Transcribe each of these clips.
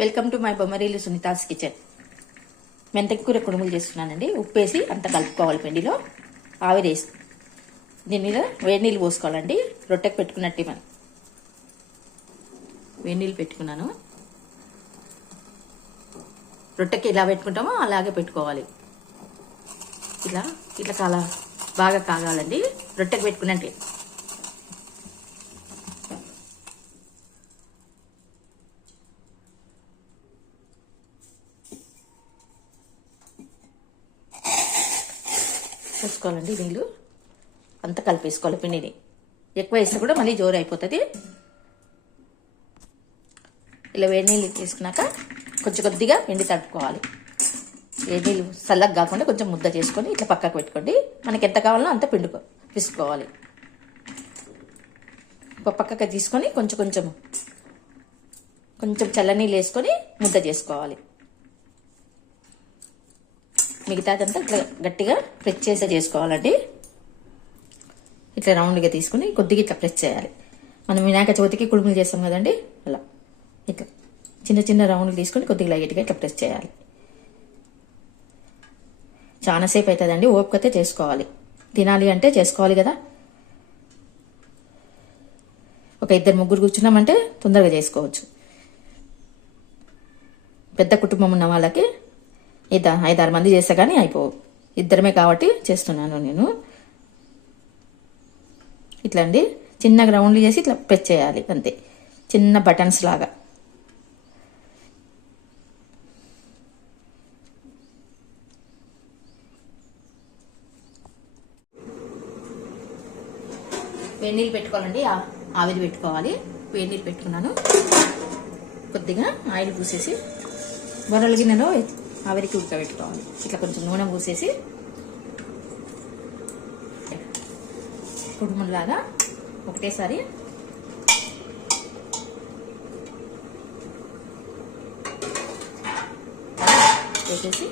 Welcome to my బొమ్మరీలు Sunita's kitchen. మెంతకూర కుడుములు చేస్తున్నానండి. ఉప్పేసి అంత కలుపుకోవాలి పిండిలో. ఆవిరేసి దీని మీద వేడి నీళ్ళు పోసుకోవాలండి. రొట్టెకి పెట్టుకున్నట్టు మనం వేడి నీళ్ళు పెట్టుకున్నాను. రొట్టెకి ఎలా పెట్టుకుంటామో అలాగే పెట్టుకోవాలి. ఇలా ఇట్లా చాలా బాగా కాగాలండి. రొట్టెకి పెట్టుకున్నట్టే. పోసుకోవాలండి నీళ్ళు. అంతా కలిపేసుకోవాలి పిండిని. ఎక్కువ వేస్తే కూడా మళ్ళీ జోరు అయిపోతుంది. ఇలా వేడి నీళ్ళు తీసుకున్నాక కొంచెం కొద్దిగా పిండి తడుపుకోవాలి. వేడి నీళ్ళు చల్లగా కాకుండా కొంచెం ముద్ద చేసుకొని ఇట్లా పక్కకు పెట్టుకోండి. మనకి ఎంత కావాలో అంత పిండుకో పిసుకోవాలి. ఒక పక్కకు తీసుకొని కొంచెం కొంచెం కొంచెం చల్లనీళ్ళు వేసుకొని ముద్ద చేసుకోవాలి. మిగతాదంతా ఇట్లా గట్టిగా ప్రెస్ చేసే చేసుకోవాలండి. ఇట్లా రౌండ్గా తీసుకుని కొద్దిగా ఇట్లా ప్రెస్ చేయాలి. మనం వినాయక చవితికి కుడుములు చేస్తాం కదండి? అలా. ఇట్లా చిన్న చిన్న రౌండ్లు తీసుకొని కొద్దిగా లైట్గా ఇట్లా ప్రెస్ చేయాలి. చాలాసేపు అవుతుందండి ఓపికతే చేసుకోవాలి. తినాలి అంటే చేసుకోవాలి కదా? ఒక ఇద్దరు ముగ్గురు కూర్చున్నామంటే తొందరగా చేసుకోవచ్చు. పెద్ద కుటుంబం ఉన్న వాళ్ళకి ఇద్దా ఐదారు మంది చేస్తే కానీ అయిపోవు ఇద్దరమే కాబట్టి చేస్తున్నాను నేను. ఇట్లా అండి. చిన్న గ్రౌండ్లు చేసి ఇట్లా పెచ్చేయాలి చేయాలి అంతే. చిన్న బటన్స్ లాగా. వేడి నీళ్ళు పెట్టుకోవాలండి. ఆ- ఆవిరి పెట్టుకోవాలి. వేడి నీళ్ళు పెట్టుకున్నాను. కొద్దిగా ఆయిల్ పూసేసి బొర్రల గిన్నెలో ఆవిరికి ఉడకబెట్టుకోవాలి. ఇట్లా కొంచెం నూనె పూసేసి కుడుములాగా ఒకటేసారి వేసేసి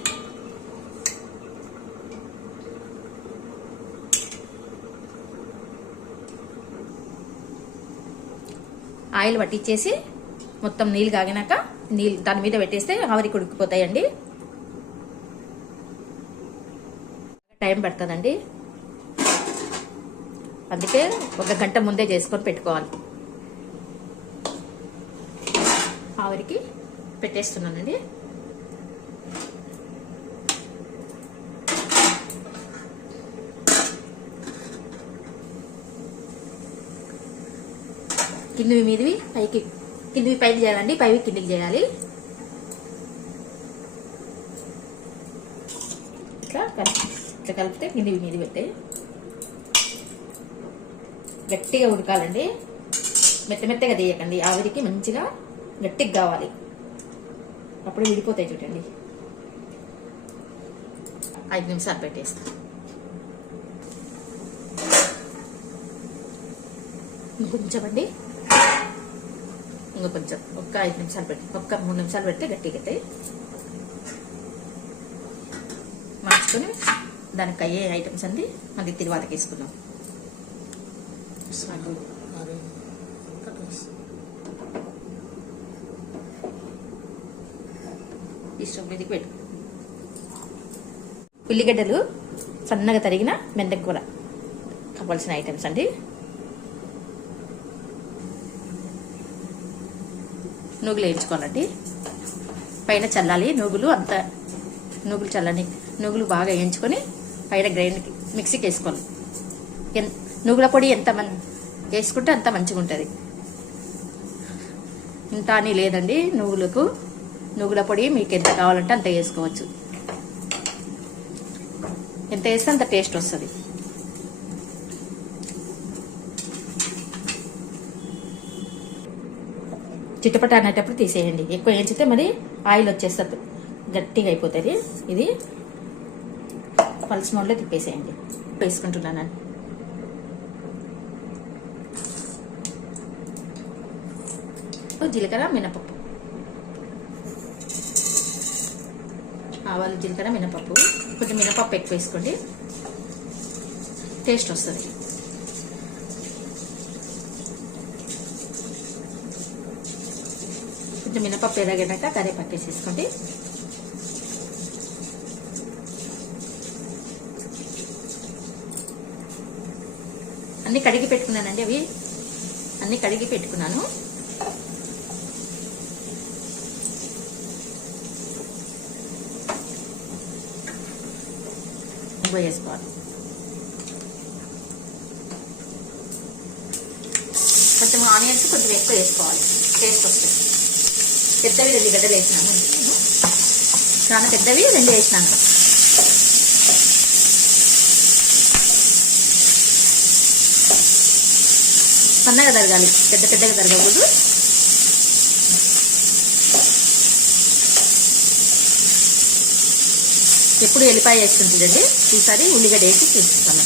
ఆయిల్ పట్టించేసి మొత్తం నీళ్ళు కాగినాక నీళ్ళు దాని మీద పెట్టేస్తే ఆవిరికి ఉడికిపోతాయండి. టైం పడుతుందండి. అందుకే ఒక గంట ముందే చేసుకొని పెట్టుకోవాలి. ఆవిరికి పెట్టేస్తున్నానండి. కిందివి మీదివి పైకి కిందివి పైకి చేయాలండి పైవి కిందికి చేయాలి. ఇట్లా కలిపి ఇట్లా కలిపితే కింద మీది పెట్టాయి. గట్టిగా ఉడకాలండి. మెత్త మెత్తగా తీయకండి. ఆవిరికి మంచిగా గట్టిగా కావాలి. అప్పుడు విడిపోతాయి చూడండి. ఐదు నిమిషాలు పెట్టేస్తా. ఇంకొంచెం అండి. కొంచెం. ఒక్క ఐదు నిమిషాలు పెట్టి ఒక్క మూడు నిమిషాలు పెడితే గట్టిగా అవుతాయి మార్చుకొని దానికి అయ్యే ఐటమ్స్ అండి మళ్ళీ తిరువాతకి వేసుకుందాం ఈ స్టవ్ మీదకి పెట్టు. ఉల్లిగడ్డలు సన్నగా తరిగిన మెంతకు కూర కావాల్సిన ఐటమ్స్ అండి. నూగులు వేయించుకోవాలండి. పైన చల్లాలి నూగులు అంత నూగులు చల్లని నూగులు బాగా వేయించుకొని పైన గ్రైండ్కి మిక్సీకి వేసుకోను. నువ్వుల పొడి ఎంత మన్ వేసుకుంటే అంత మంచిగా ఉంటుంది ఇంత అని లేదండి నువ్వులకు నువ్వుల పొడి మీకు ఎంత కావాలంటే అంత వేసుకోవచ్చు. ఎంత వేస్తే అంత టేస్ట్ వస్తుంది. చిట్టపట అనేటప్పుడు తీసేయండి. ఎక్కువ వేయించితే మరి ఆయిల్ వచ్చేస్తుంది. గట్టిగా అయిపోతుంది. ఇది పల్స్ మోడ్లో తిప్పేసేయండి. వేసుకుంటున్నానండి జీలకర్ర మినపప్పు. ఆవాలు జీలకర్ర మినపప్పు. కొంచెం మినపప్పు ఎక్కువ వేసుకోండి. టేస్ట్ వస్తుంది. కొంచెం మినపప్పు ఎదగడాక కరివేపాకు వేసేసుకోండి. అన్ని కడిగి పెట్టుకున్నానండి అవి. అన్ని కడిగి పెట్టుకున్నాను. వేసుకోవాలి కొంచెం ఆనియన్స్ కొంచెం ఎక్కువ వేసుకోవాలి. టేస్ట్ వస్తుంది పెద్దవి రెండు గడ్డలు వేసినాను చాలా పెద్దవి రెండు వేసినాను. సన్నగా తరగాలి పెద్ద పెద్దగా తరగకూడదు ఎప్పుడు ఎల్లిపాయ వేస్తుంటుందండి ఈసారి ఉల్లిగడ్డ వేసి చేస్తాను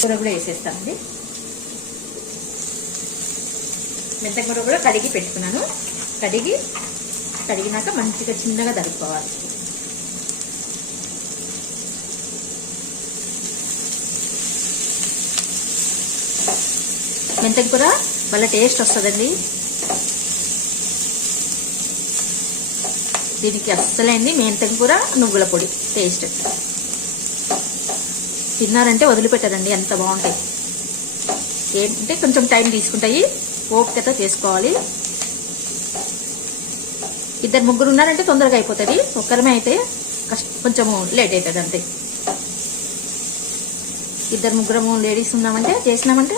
కూర కూడా వేసేస్తానండి మెంతకూర కూడా కడిగి పెట్టుకున్నాను. కడిగి కడిగినాక మంచిగా చిన్నగా తరుక్కోవాలి మెంతకూర? మళ్ళీ టేస్ట్ వస్తుందండి. దీనికి అస్సలేంది మెంతం కూర నువ్వుల పొడి. టేస్ట్ తిన్నారంటే వదిలిపెట్టారండి ఎంత బాగుంటాయి. ఏంటంటే కొంచెం టైం తీసుకుంటాయి ఓపికతో చేసుకోవాలి. ఇద్దరు ముగ్గురు ఉన్నారంటే తొందరగా అయిపోతుంది. ఒక్కరమే అయితే కష్ట కొంచెము లేట్ అవుతుంది అంతే. ఇద్దరు ముగ్గురము లేడీస్ ఉన్నామంటే చేసినామంటే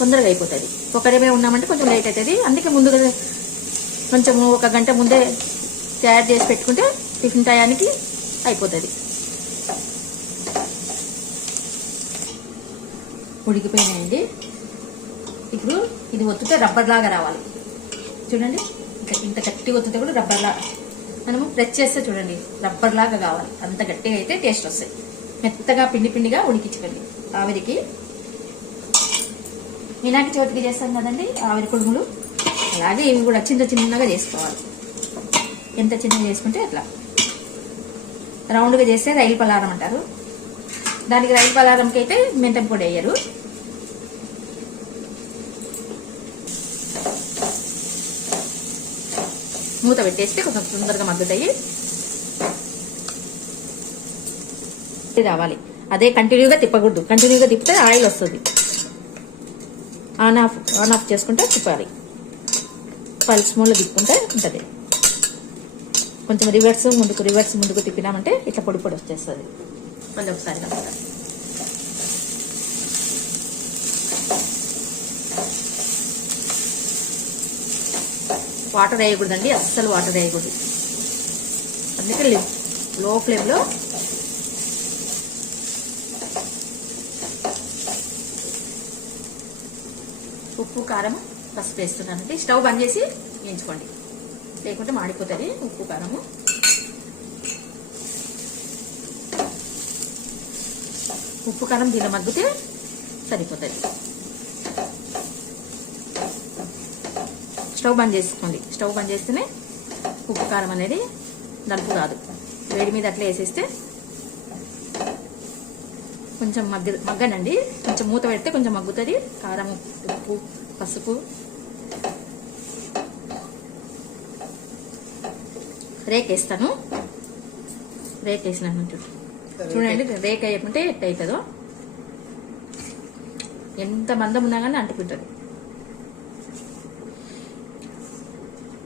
తొందరగా అయిపోతుంది. ఒకరేమే ఉన్నామంటే కొంచెం లేట్ అవుతుంది అందుకే ముందుగా కొంచెము ఒక గంట ముందే తయారు చేసి పెట్టుకుంటే టిఫిన్ టయానికి అయిపోతుంది. ఉడికిపోయినాయండి. ఇప్పుడు ఇది ఒత్తితే రబ్బర్ లాగా రావాలి. చూడండి ఇంత గట్టిగా ఒత్తితే కూడా రబ్బర్ లాగా మనము ప్రెస్ చేస్తే చూడండి రబ్బర్ లాగా కావాలి. అంత గట్టిగా అయితే టేస్ట్ వస్తాయి. మెత్తగా పిండి పిండిగా ఉడికించుకోండి. ఆవిరికి వినాయక చవితికి చేస్తాం కదండి ఆవిరి కుడుములు అలాగే ఇవి కూడా చిన్న చిన్నగా చేసుకోవాలి. ఎంత చిన్నగా చేసుకుంటే అట్లా. రౌండ్గా చేస్తే రైలు పలారం అంటారు. దానికి రైలు పలారంకి అయితే మెంతం పొడి వేయరు. మూత పెట్టేస్తే కొంచెం తొందరగా మగ్గుతాయి. రావాలి. అదే కంటిన్యూగా తిప్పకూడదు. కంటిన్యూగా తిప్పితే ఆయిల్ వస్తుంది. ఆన్ ఆఫ్ ఆన్ ఆఫ్ చేసుకుంటే తిప్పాలి. పల్స్ మూల తిప్పుకుంటే ఉంటుంది. కొంచెం రివర్స్ ముందుకు రివర్స్ ముందుకు తిప్పినామంటే ఇట్లా పొడి పొడి వచ్చేస్తుంది. మళ్ళీ ఒకసారి కలుపుతాం. వాటర్ వేయకూడదండి అస్సలు వాటర్ వేయకూడదు. అందుకే లో ఫ్లేమ్లో ఉప్పు కారం పసుపు వేస్తున్నానండి. స్టవ్ బంద్ చేసి వేయించుకోండి. లేకుంటే మాడిపోతుంది ఉప్పు కారము. ఉప్పు కారం దీనిలో మగ్గితే సరిపోతుంది. స్టవ్ బంద్ చేసుకోండి. స్టవ్ బంద్ చేస్తేనే ఉప్పు కారం అనేది నలుపు కాదు వేడి మీద అట్లా వేసేస్తే కొంచెం మగ్గ మగ్గనండి. కొంచెం మూత పెడితే కొంచెం మగ్గుతుంది. కారం ఉప్పు పసుపు. రేక్ వేస్తాను రేక్ వేసినాను చూడు చూడండి రేక్ వేయకుంటే ఎట్ అవుతుందో ఎంత మందం ఉన్నా కానీ అంటుకుంటుంది.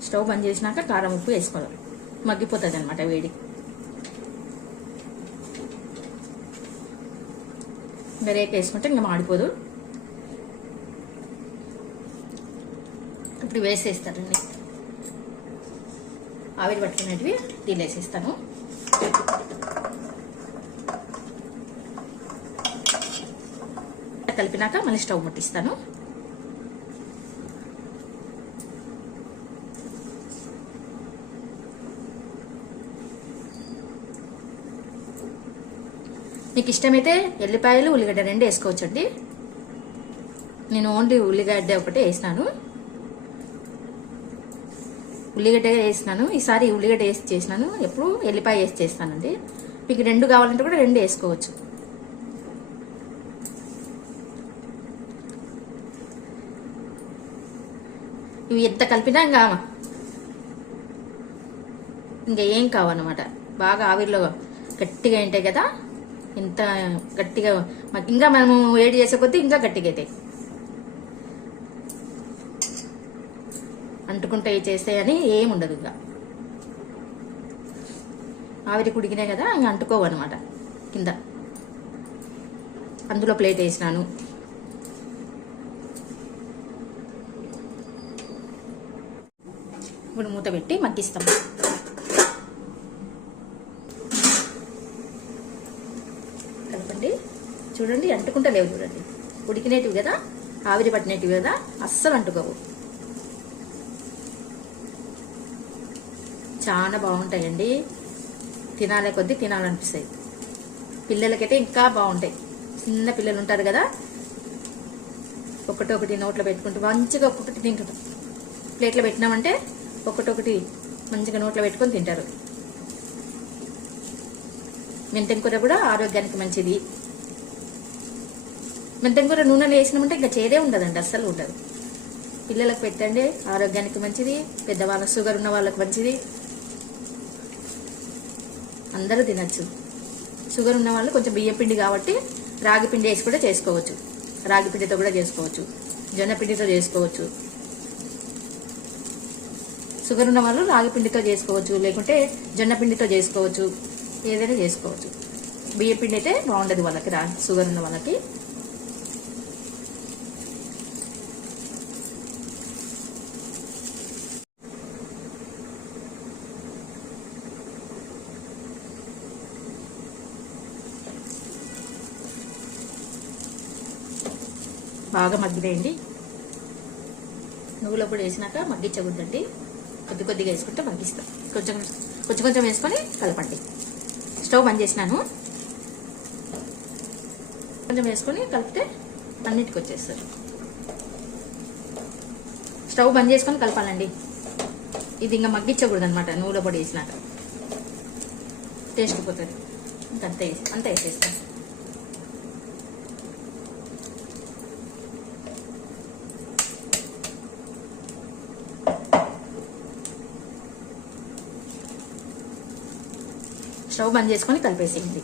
స్టవ్ బంద్ చేసినాక కారం ఉప్పు వేసుకోవాలి. మగ్గిపోతుంది అనమాట వేడి. ఇంకా వేసుకుంటే ఇంకా మాడిపోదు. ఇప్పుడు వేసేస్తానండి ఆవిరి పట్టుకునేటివి దీన్ని వేసేస్తాను కలిపినాక మళ్ళీ స్టవ్ ముట్టిస్తాను. మీకు ఇష్టమైతే ఎల్లిపాయలు ఉల్లిగడ్డ రెండు వేసుకోవచ్చండి. నేను ఓన్లీ ఉల్లిగడ్డ ఒకటే వేసినాను. ఉల్లిగడ్డ వేసినాను. ఈసారి ఉల్లిగడ్డ వేసి చేసినాను. ఎప్పుడు ఎల్లిపాయ వేసి చేస్తానండి. మీకు రెండు కావాలంటే కూడా రెండు వేసుకోవచ్చు. ఇవి ఎంత కలిపినా ఇంకా ఇంకా ఏం కావన్నమాట. బాగా ఆవిరిలో గట్టిగా ఉంటాయి కదా. ఇంత గట్టిగా ఇంకా మనము వేడి చేసే కొద్దీ ఇంకా గట్టిగా అవుతాయి. అంటుకుంటే చేస్తాయని ఏం ఉండదు ఇక. ఆవిరి కుడికినే కదా ఇంకా అంటుకోవు అనమాట కింద. అందులో ప్లేట్ వేసినాను. ఇప్పుడు మూత పెట్టి మగ్గిస్తాం. కలపండి. చూడండి అంటుకుంటా లేవు చూడండి. ఉడికినేటివి కదా ఆవిరి పట్టినటివి కదా అస్సలు అంటుకోవు. చాలా బాగుంటాయండి. తినాలే కొద్దీ తినాలనిపిస్తాయి. పిల్లలకైతే ఇంకా బాగుంటాయి. చిన్న పిల్లలు ఉంటారు కదా. ఒకటొకటి నోట్లో పెట్టుకుంటూ మంచిగా ఒక్కొక్కటి తింటుంటాం. ప్లేట్లో పెట్టినామంటే ఒకటొకటి మంచిగా నోట్లో పెట్టుకొని తింటారు. మెంతెం కూర కూడా ఆరోగ్యానికి మంచిది. మెంతెం కూర నూనెలో వేసినామంటే ఇంకా చేదే ఉండదండి అస్సలు ఉండదు. పిల్లలకు పెట్టండి ఆరోగ్యానికి మంచిది. పెద్దవాళ్ళ షుగర్ ఉన్న వాళ్ళకి మంచిది. అందరూ తినచ్చు. షుగర్ ఉన్న వాళ్ళు కొంచెం బియ్యపిండి కాబట్టి రాగి పిండి వేసి కూడా చేసుకోవచ్చు. రాగి పిండితో కూడా చేసుకోవచ్చు. జొన్న పిండితో చేసుకోవచ్చు. షుగర్ ఉన్న వాళ్ళు రాగి పిండితో చేసుకోవచ్చు. లేకుంటే జొన్న పిండితో చేసుకోవచ్చు. ఏదైనా చేసుకోవచ్చు. బియ్యపిండి అయితే బాగుండదు వాళ్ళకి రా షుగర్ ఉన్న వాళ్ళకి. బాగా మగ్గివేయండి నువ్వులో కూడా వేసినాక మగ్గించకూడదండి. కొద్ది కొద్దిగా వేసుకుంటే మగ్గిస్తాం. కొంచెం కొంచెం కొంచెం వేసుకొని కలపండి. స్టవ్ బంద్ చేసినాను. కొంచెం వేసుకొని కలిపితే అన్నిటికి వచ్చేస్తారు స్టవ్ బంద్ చేసుకొని కలపాలండి. ఇది ఇంకా మగ్గించకూడదు అనమాట నువ్వుల పొడి వేసినాక. టేస్ట్ పోతుంది. ఇంకంతా అంతా వేసేస్తాను స్టవ్ బంద్ చేసుకొని కలిపేసేయండి.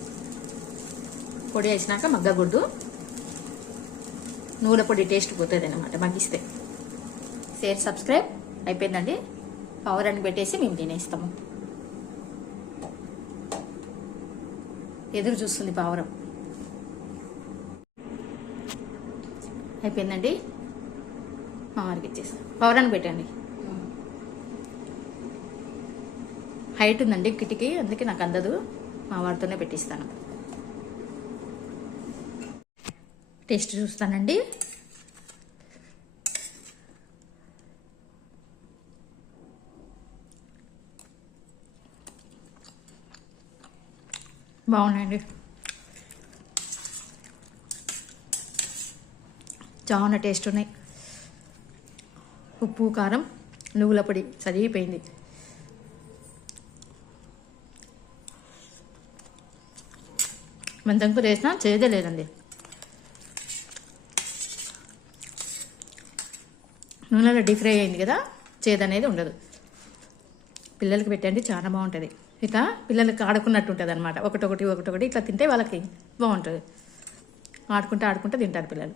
పొడి వేసినాక మగ్గగుడ్డు నూనె పొడి టేస్ట్ పోతుంది అనమాట మగ్గిస్తే. షేర్ సబ్స్క్రైబ్ అయిపోయిందండి. పవర్ అని పెట్టేసి మేము తినేస్తాము. ఎదురు చూస్తుంది పావురం. అయిపోయిందండి? మా వారికి ఇచ్చేస్తాం. పవరాన్ని పెట్టండి. హైట్ ఉందండి కిటికీ. అందుకే నాకు అందదు. మా వాడితోనే పెట్టిస్తాను. టేస్ట్ చూస్తానండి. బాగున్నాయండి. చాలా టేస్ట్ ఉన్నాయి. ఉప్పు కారం నువ్వుల పొడి సరిపోయింది. మెంతం వేసినా చేదే లేదండి నూనెలో డీప్ ఫ్రై అయింది కదా చేదు అనేది ఉండదు. పిల్లలకి పెట్టండి చాలా బాగుంటుంది. ఇట్లా పిల్లలకి ఆడుకున్నట్టు ఉంటుంది అనమాట ఒకటొకటి ఒకటొకటి ఇట్లా తింటే వాళ్ళకి బాగుంటుంది. ఆడుకుంటే ఆడుకుంటే తింటారు పిల్లలు.